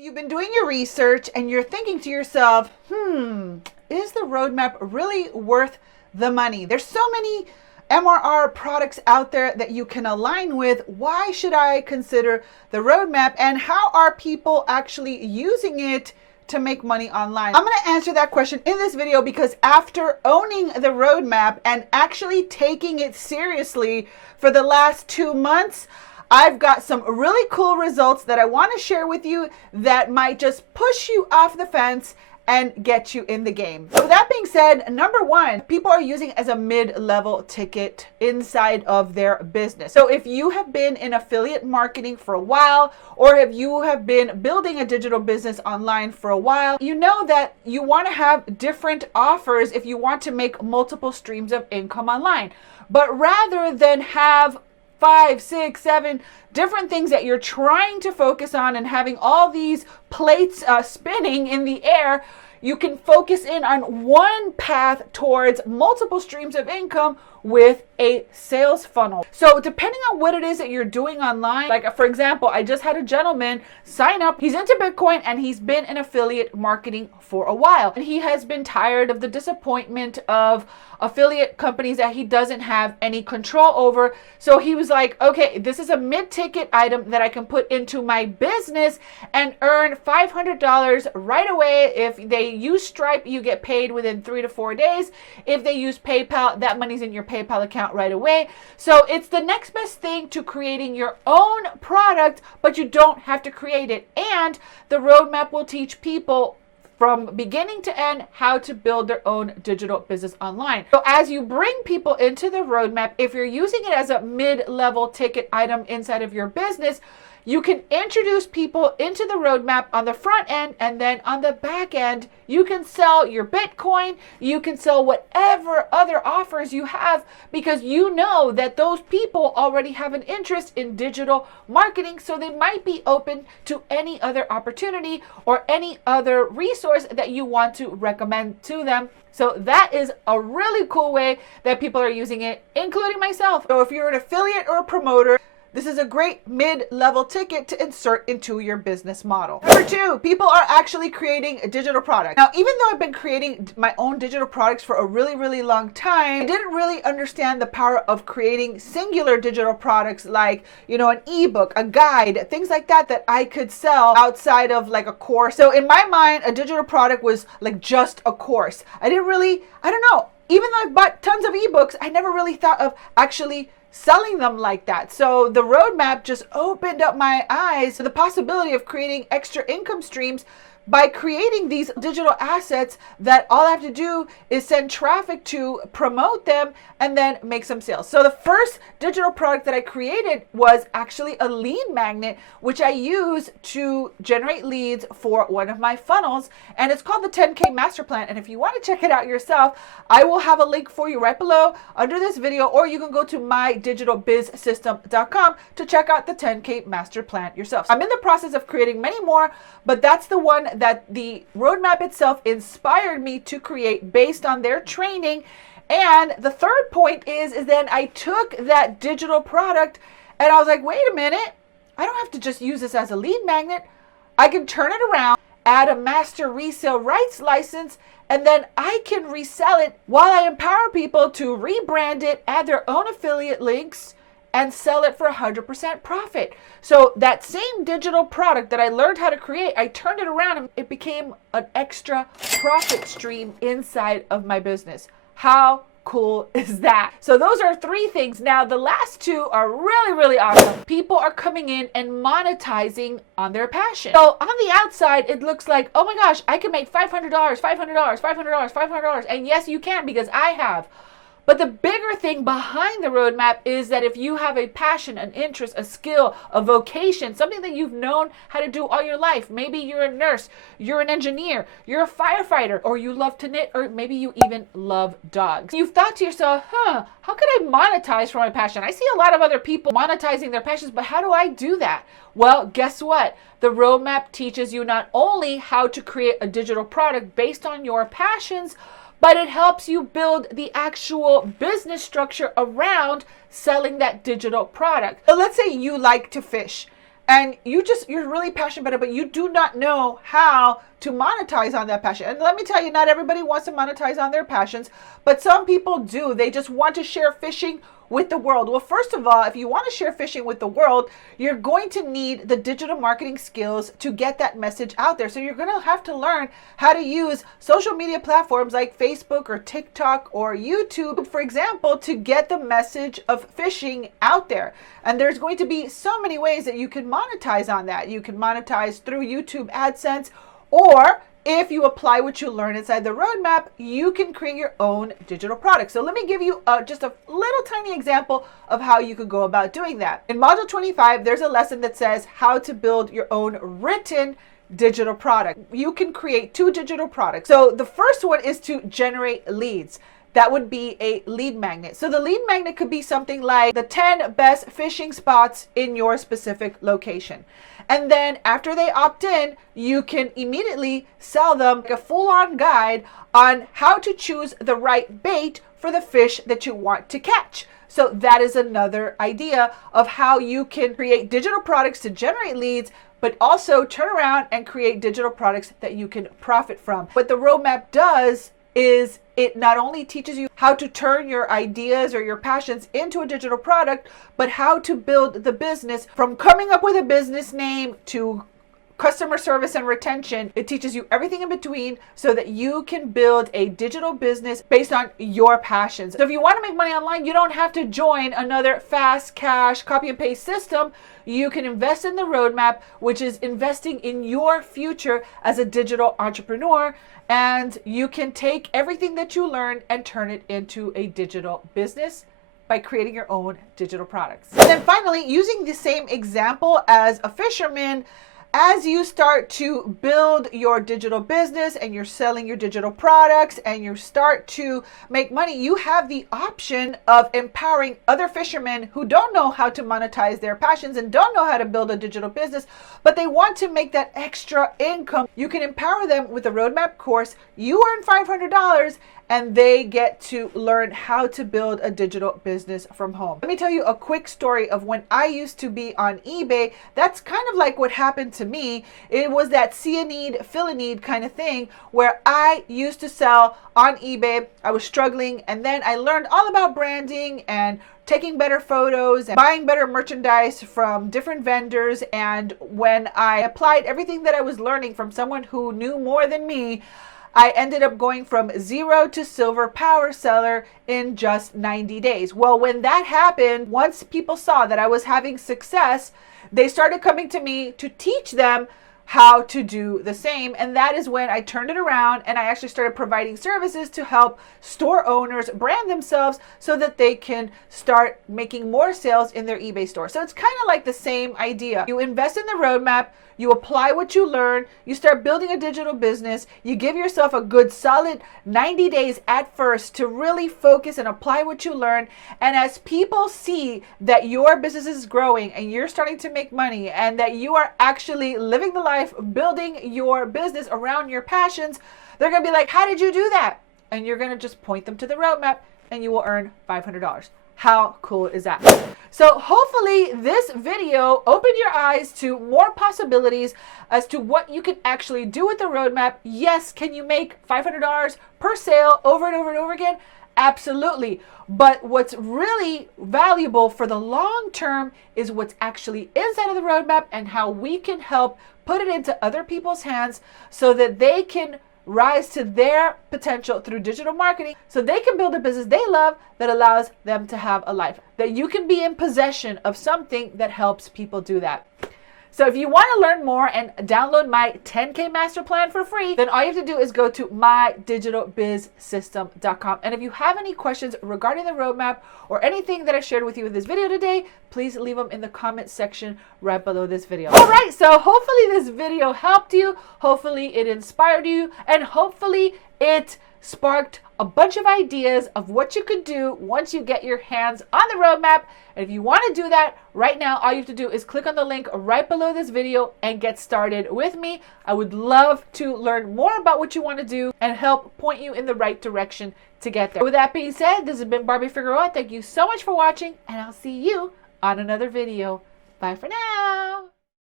If you've been doing your research and you're thinking to yourself, is the roadmap really worth the money? There's so many MRR products out there that you can align with. Why should I consider the roadmap, and how are people actually using it to make money online? I'm going to answer that question in this video because after owning the roadmap and actually taking it seriously for the last 2 months, I've got some really cool results that I want to share with you that might just push you off the fence and get you in the game. So with that being said, number one, people are using it as a mid-level ticket inside of their business. So if you have been in affiliate marketing for a while, or if you have been building a digital business online for a while, you know that you want to have different offers if you want to make multiple streams of income online. But rather than have 5, 6, 7 different things that you're trying to focus on and having all these plates spinning in the air, you can focus in on one path towards multiple streams of income with a sales funnel. So depending on what it is that you're doing online, like for example, I just had a gentleman sign up. He's into Bitcoin and he's been in affiliate marketing for a while. And he has been tired of the disappointment of affiliate companies that he doesn't have any control over. So he was like, okay, this is a mid-ticket item that I can put into my business and earn $500 right away. If they use Stripe, you get paid within 3 to 4 days. If they use PayPal, that money's in your PayPal account right away. So it's the next best thing to creating your own product, but you don't have to create it. And the roadmap will teach people from beginning to end how to build their own digital business online. So as you bring people into the roadmap, if you're using it as a mid-level ticket item inside of your business, you can introduce people into the roadmap on the front end, and then on the back end, you can sell your Bitcoin, you can sell whatever other offers you have, because you know that those people already have an interest in digital marketing, so they might be open to any other opportunity or any other resource that you want to recommend to them. So that is a really cool way that people are using it, including myself. So if you're an affiliate or a promoter, this is a great mid-level ticket to insert into your business model. Number two, people are actually creating a digital product. Now, even though I've been creating my own digital products for a really, really long time, I didn't really understand the power of creating singular digital products like, an ebook, a guide, things like that, that I could sell outside of like a course. So in my mind, a digital product was like just a course. I don't know, even though I bought tons of ebooks, I never really thought of actually selling them like that. So the roadmap just opened up my eyes to the possibility of creating extra income streams by creating these digital assets that all I have to do is send traffic to, promote them, and then make some sales. So the first digital product that I created was actually a lead magnet, which I use to generate leads for one of my funnels. And it's called the 10K Master Plan. And if you want to check it out yourself, I will have a link for you right below under this video, or you can go to mydigitalbizsystem.com to check out the 10K Master Plan yourself. I'm in the process of creating many more, but that's the one that the roadmap itself inspired me to create based on their training. And the third point is then I took that digital product and I was like, wait a minute, I don't have to just use this as a lead magnet. I can turn it around, add a master resale rights license, and then I can resell it while I empower people to rebrand it, add their own affiliate links, and sell it for 100% profit. So that same digital product that I learned how to create, I turned it around and it became an extra profit stream inside of my business. How cool is that? So those are 3 things. Now the last 2 are really, really awesome. People are coming in and monetizing on their passion. So on the outside, it looks like, oh my gosh, I can make $500, $500, $500, $500. And yes, you can, because I have. But the bigger thing behind the roadmap is that if you have a passion, an interest, a skill, a vocation, something that you've known how to do all your life, maybe you're a nurse, you're an engineer, you're a firefighter, or you love to knit, or maybe you even love dogs. You've thought to yourself, how could I monetize for my passion? I see a lot of other people monetizing their passions, but how do I do that? Well, guess what? The roadmap teaches you not only how to create a digital product based on your passions, but it helps you build the actual business structure around selling that digital product. So let's say you like to fish and you're really passionate about it, but you do not know how to monetize on that passion. And let me tell you, not everybody wants to monetize on their passions, but some people do. They just want to share fishing with the world. Well, first of all, if you want to share fishing with the world, you're going to need the digital marketing skills to get that message out there. So you're going to have to learn how to use social media platforms like Facebook or TikTok or YouTube, for example, to get the message of fishing out there. And there's going to be so many ways that you can monetize on that. You can monetize through YouTube AdSense, or if you apply what you learn inside the roadmap, you can create your own digital product. So let me give you just a little tiny example of how you could go about doing that. In Module 25, there's a lesson that says how to build your own written digital product. You can create 2 digital products. So the first one is to generate leads. That would be a lead magnet. So the lead magnet could be something like the 10 best fishing spots in your specific location. And then after they opt in, you can immediately sell them a full-on guide on how to choose the right bait for the fish that you want to catch. So that is another idea of how you can create digital products to generate leads, but also turn around and create digital products that you can profit from. What the roadmap does is it not only teaches you how to turn your ideas or your passions into a digital product, but how to build the business from coming up with a business name to customer service and retention. It teaches you everything in between so that you can build a digital business based on your passions. So if you want to make money online, you don't have to join another fast cash copy and paste system. You can invest in the roadmap, which is investing in your future as a digital entrepreneur. And you can take everything that you learn and turn it into a digital business by creating your own digital products. And then finally, using the same example as a fisherman, as you start to build your digital business and you're selling your digital products and you start to make money, you have the option of empowering other fishermen who don't know how to monetize their passions and don't know how to build a digital business, but they want to make that extra income. You can empower them with a roadmap course. You earn $500 and they get to learn how to build a digital business from home. Let me tell you a quick story of when I used to be on eBay. That's kind of like what happened to me. It was that see a need, fill a need kind of thing where I used to sell on eBay. I was struggling, and then I learned all about branding and taking better photos and buying better merchandise from different vendors. And when I applied everything that I was learning from someone who knew more than me, I ended up going from 0 to silver power seller in just 90 days. Well, when that happened, once people saw that I was having success, they started coming to me to teach them how to do the same. And that is when I turned it around and I actually started providing services to help store owners brand themselves so that they can start making more sales in their eBay store. So it's kind of like the same idea. You invest in the roadmap, you apply what you learn, you start building a digital business, you give yourself a good solid 90 days at first to really focus and apply what you learn. And as people see that your business is growing and you're starting to make money and that you are actually living the life, building your business around your passions, they're going to be like, how did you do that? And you're going to just point them to the roadmap and you will earn $500. How cool is that? So hopefully this video opened your eyes to more possibilities as to what you can actually do with the roadmap. Yes, can you make $500 per sale over and over and over again? Absolutely. But what's really valuable for the long term is what's actually inside of the roadmap and how we can help put it into other people's hands so that they can rise to their potential through digital marketing, so they can build a business they love that allows them to have a life, that you can be in possession of something that helps people do that. So if you want to learn more and download my 10K master plan for free, then all you have to do is go to mydigitalbizsystem.com. And if you have any questions regarding the roadmap or anything that I shared with you in this video today, please leave them in the comment section right below this video. All right, so hopefully this video helped you. Hopefully it inspired you, and hopefully it sparked a bunch of ideas of what you could do once you get your hands on the roadmap. And if you want to do that right now, all you have to do is click on the link right below this video and get started with me. I would love to learn more about what you want to do and help point you in the right direction to get there. With that being said, this has been Barbie Figueroa. Thank you so much for watching, and I'll see you on another video. Bye for now.